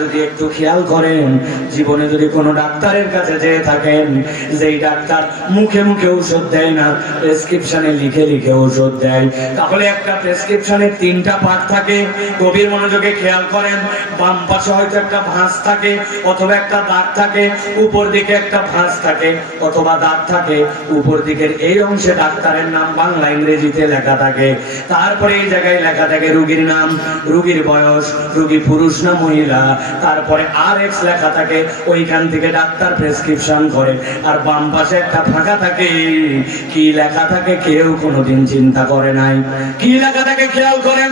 যদি একটু খেয়াল করেন, জীবনে যদি কোনো ডাক্তারের কাছে যেয়ে থাকেন, যেই ডাক্তার মুখে মুখে ওষুধ দেয় না, প্রেসক্রিপশনে লিখে লিখে ওষুধ দেয়, তাহলে একটা প্রেসক্রিপশনে 3টা পার্ট থাকে। গভীর মনোযোগে খেয়াল করেন। বাম পাশে হয়তো একটা ভাঁজ থাকে অথবা একটা দাগ থাকে, উপর দিকে একটা ভাঁজ থাকে অথবা দাগ থাকে। উপর দিকের এই অংশে ডাক্তারের নাম বাংলা ইংরেজিতে লেখা থাকে। তারপরে এই জায়গায় লেখা থাকে রোগীর নাম, রোগীর বয়স, রোগী পুরুষ না মহিলা, তারপরে RX লেখা থাকে। ওইখান থেকে ডাক্তার প্রেসক্রিপশন করে। আর বাম পাশে একটা ফাঁকা থাকে, কি লেখা থাকে কেউ কোনোদিন চিন্তা করে নাই। কি লেখা থাকে খেয়াল করেন।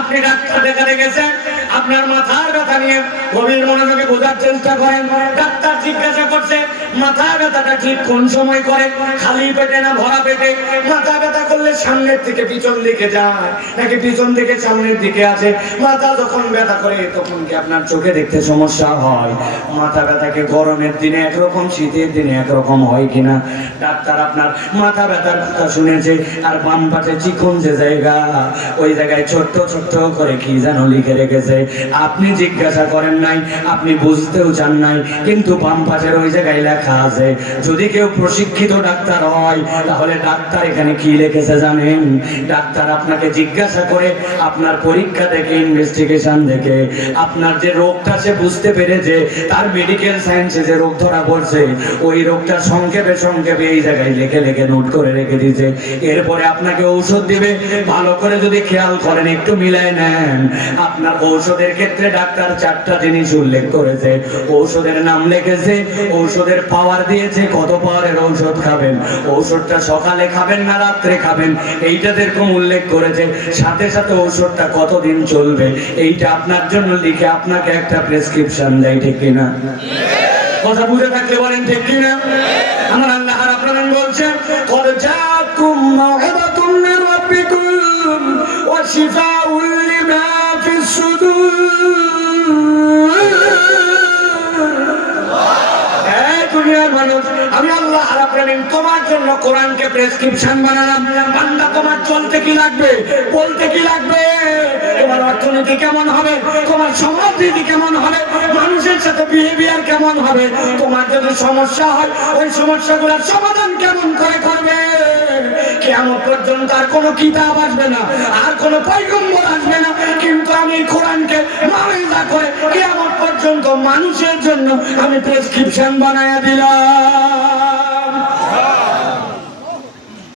আপনি ডাক্তার দেখাতে গেছেন, আপনার মাথার ব্যথা নিয়ে গভীর মনোযোগে বোঝার চেষ্টা করেন। ডাক্তার জিজ্ঞাসা করছে মাথা ব্যথাটা ঠিক কোন সময় করে, খালি পেটে না ভরা পেটে? মাথা ব্যথা করলে সামনের থেকে পিছন দিকে যায় নাকি পিছন থেকে সামনের দিকে আছে? মাথা যখন ব্যথা করে তখন কি আপনার চোখে দেখতে সমস্যা হয়? মাথা ব্যথাকে গরমের দিনে একরকম, শীতের দিনে একরকম হয় কিনা? ডাক্তার আপনার মাথা ব্যথার কথা শুনেছে, আর বাম পাশে চিকন যে জায়গা, ওই জায়গায় ছোট্ট ছোট্ট করে কি যেন লিখে রেখেছে। আপনি জিজ্ঞাসা করেন নাই, আপনি বুঝতেও চান নাই, কিন্তু বাম পাশের ওই জায়গায় লেখা আছে। যদি কেউ প্রশিক্ষিত ডাক্তার হয় তাহলে ডাক্তার এখানে কি লিখেছে জানেন? ডাক্তার আপনাকে জিজ্ঞাসা করে, আপনার পরীক্ষা দেখে, ইনভেস্টিগেশন দেখে আপনার যে রোগটা সে বুঝতে পেরেছে, তার মেডিকেল সায়েন্সে যে রোগ ধরা পড়ছে, ওই রোগটা সংক্ষেপে সংক্ষেপে এই জায়গায় লিখে লিখে নোট করে রেখে দিয়েছে। এরপরে আপনাকে ঔষধ দিবে। ভালো করে যদি খেয়াল করেন, একটু মিলায় নেন, আপনার ঔষধের ক্ষেত্রে ডাক্তার 4টা জিনিস উল্লেখ করেছে। ঔষধের নাম লিখেছে, ঔষধের পাওয়ার দিয়েছে, কত পাওয়ারের ঔষধ খাবেন, ঔষধটা সকালে খাবেন না রাত্রে খাবেন, এইটা যেরকম উল্লেখ করেছে, সাথে সাথে ঔষধটা কতদিন চলবে এইটা আপনার জন্য লিখে আপনাকে একটা প্রেসক্রিপশন দেয়। ঠিক কিনা? কথা বুঝে থাকলে বলেন ঠিক কিনা? আমার আল্লাহ রাব্বুল আলামিন বলছেন, কদ জাআকুম মাউইযাতুম মির রাব্বিকুম ওয়া শিফাউল লিমা ফিস সুদূর। দুনিয়ার মানুষ, আমি আল্লাহ রাব্বুল আলামিন তোমার জন্য কোরআনকে প্রেসক্রিপশন বানালাম। বান্দা, তোমার চলতে কি লাগবে, বলতে কি লাগবে, তোমার অর্থনীতি কেমন হবে, তোমার সমাজনীতি কেমন হবে, মানুষের সাথে বিহেভিয়ার কেমন হবে, তোমার যদি সমস্যা হয় ওই সমস্যাগুলোর সমাধান কেমন করে করবে। কিয়ামত পর্যন্ত আর কোনো কিতাব আসবে না, আর কোনো পয়গম্বর আসবে না, কিন্তু আমি কোরআনকে মাওইযা করে কিয়ামত পর্যন্ত মানুষের জন্য আমি প্রেসক্রিপশন বানায়া দিলাম।